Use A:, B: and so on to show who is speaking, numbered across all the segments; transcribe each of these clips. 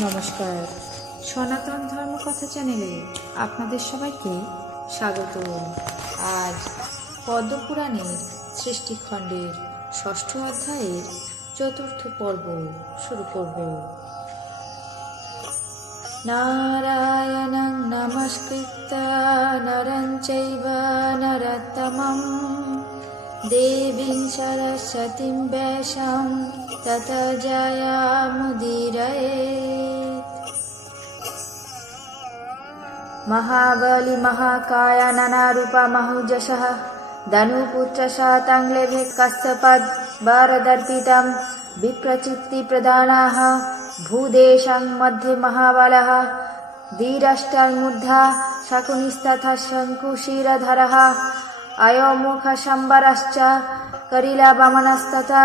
A: নমস্কার। সনাতন ধর্মকথা চ্যানেলে আপনাদের সবাইকে স্বাগত। আজ পদ্মপুরাণের সৃষ্টিখণ্ডের ষষ্ঠ অধ্যায়ের চতুর্থ পর্ব শুরু করব। নারায়ণং নমস্কৃত্য নরং চৈব নরোত্তমম। দেবীং সরস্বতীং ব্যাসং ततः जयामुदीरयेत् महाबलिमहाकाय ननारूपा महुजशः धनुपुत्रशाताङ्ग्लेभ्यः कस्यपद् भारदर्पितं विप्रचित्तिप्रधानाः भूदेशं मध्ये महाबलः धीरष्टन्मुग्धा शकुनिस्तथा शङ्कुशिरधरः अयोमुखशम्बरश्च करिलाभमनस्तथा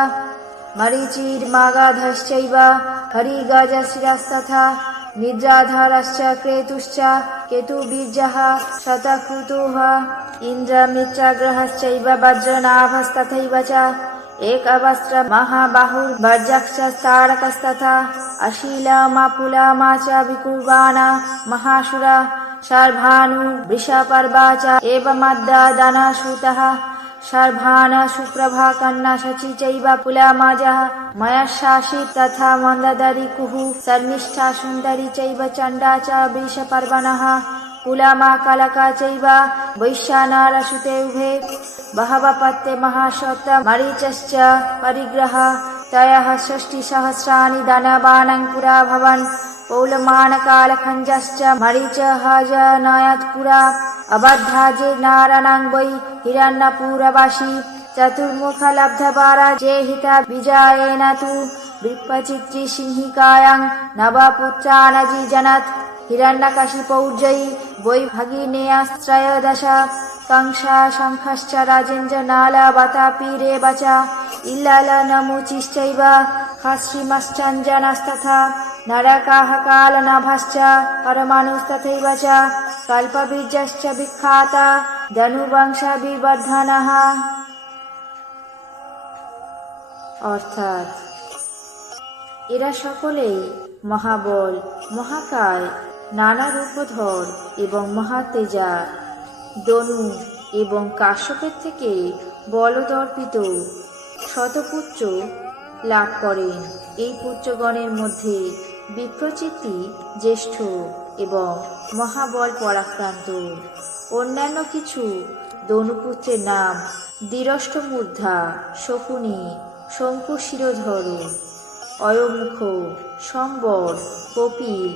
A: मरीचिर्मागाधश्चैव हरिगजशिरस्तथा निद्राधारश्च क्रेतुश्च केतुबीजः शतक्रतुः इन्द्रमित्रग्रहश्चैव वज्रनाभस्तथैव च एकवस्त्रमहाबाहुर्भर्जक्षस्तारकस्तथा अशीलमापुलमा च विकुर्वाणा महाशुरा शर्भानु वृषपर्वा च एवमद्ददनश्रुतः शर्भान सुप्रभा कन्ना शची चैव पुलामाजः मयशासि तथा मन्ददरिकुः शर्मिष्ठा सुन्दरी चैव चण्डा च वृषपर्वणः पुलामा कलका चैव वैश्यानारसुते उभे बहवः पत्ते महाशत मरीचश्च परिग्रह तयः षष्टिसहस्राणि धनवानं पुरा भवन् पौलमानकालखञ्जश्च मरीचः जनयत् पुरा अबद्धाजे नाराणां वै हिरण्यपुरवासी चतुर्मुखलब्धवारा जेहिता विजयेन तु विप्रचित्रि सिंहिकायां नवपुत्रानजि जनत् हिरण्यकशिपौर्जयी वै भगिनेयस्त्रयोदश कंसा शङ्खश्च राजेन्द्रनालवतापीरेव च इल्ललनमुचिश्चैव हस्रिमश्चञ्जनस्तथा नरकाः कालनभश्च परमाणुस्तथैव च कल्पबीजश्च विख्याता धनुवंशविवर्धनः অর্থাৎ এরা সকলেই মহাবল মহাকায় নানা রূপধর এবং মহাতেজা দনু এবং কাশ্যপের থেকে বলদর্পিত শতপুত্র লাভ করেন এই পুত্রগণের মধ্যে বিপ্রচিতি জ্যেষ্ঠ এবং মহাবল পরাক্রান্ত। অন্যান্য কিছু, দনুপুত্রের নাম দ্বিরষ্টমূর্ধা শকুনি, শঙ্কুশিরোধর, অয়মুখ, সম্বর, কপিল,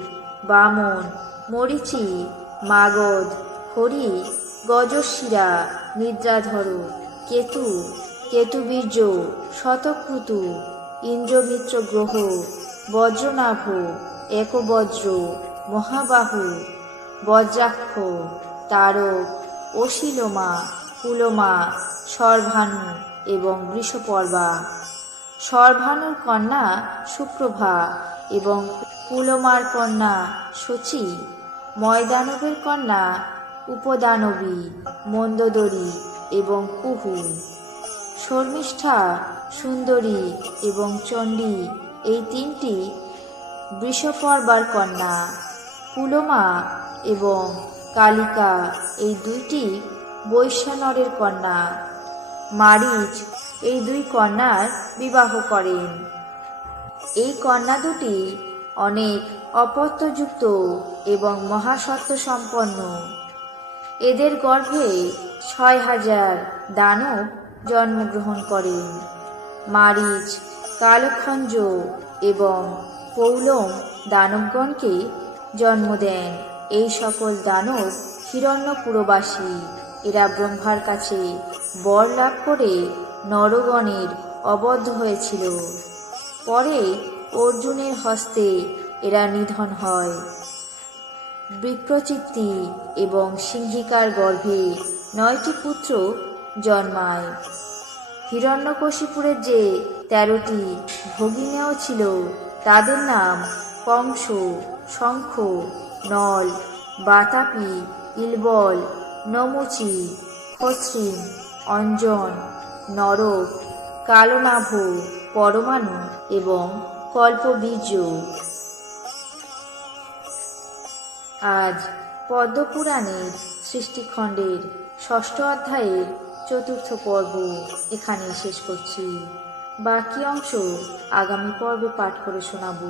A: বামন, মরিচি, মাগধ, হরি, গজশিরা, নিদ্রাধর, কেতু, কেতুবীর্য শতক্রুতু ইন্দ্রমিত্র গ্রহ বজ্রনাভ, একবজ্র মহাবাহু, বজ্রাক্ষ, তারক, অশিলোমা কুলোমা সর্ভানু এবং বৃষপর্বা। সর্ভানুর কন্যা সুপ্রভা এবং কুলমার কন্যা শচী। ময়দানবের কন্যা উপদানবী, মন্দদরী এবং কুহু। শর্মিষ্ঠা, সুন্দরী এবং চণ্ডী এই তিনটি বৃষপর্বার কন্যা। পুলোমা এবং কালিকা এই দুইটি বৈশ্যানরের কন্যা। মারিচ এই দুই কন্যার বিবাহ করেন। এই কন্যা দুটি অনেক অপত্যযুক্ত এবং মহাসত্ব সম্পন্ন এদের গর্ভে ছয় হাজার দানব জন্মগ্রহণ করেন। মারিচ কালখঞ্জ এবং পৌলম দানবগণকে জন্ম দেন। এই সকল দানব হিরণ্যপুরবাসী। এরা ব্রহ্মার কাছে বর লাভ করে নরগণের অবদ্ধ হয়েছিল। পরে অর্জুনের হস্তে এরা নিধন হয়। বিপ্রচিত্তি এবং সিংহিকার গর্ভে নয়টি পুত্র জন্মায়। হিরণ্যকশিপুরের যে তেরোটি ভগিনীও ছিল, তাদের নাম কংস। শঙ্খ, নল, বাতাপি, ইলবল, নমুচি খসৃণ অঞ্জন, নরক, কালনাভ, পরমাণু এবং কল্পবীর্য। আজ পদ্মপুরাণের সৃষ্টিখণ্ডের ষষ্ঠ অধ্যায়ের চতুর্থ পর্ব এখানে শেষ করছি। বাকি অংশ আগামী পর্বে পাঠ করে শোনাবো।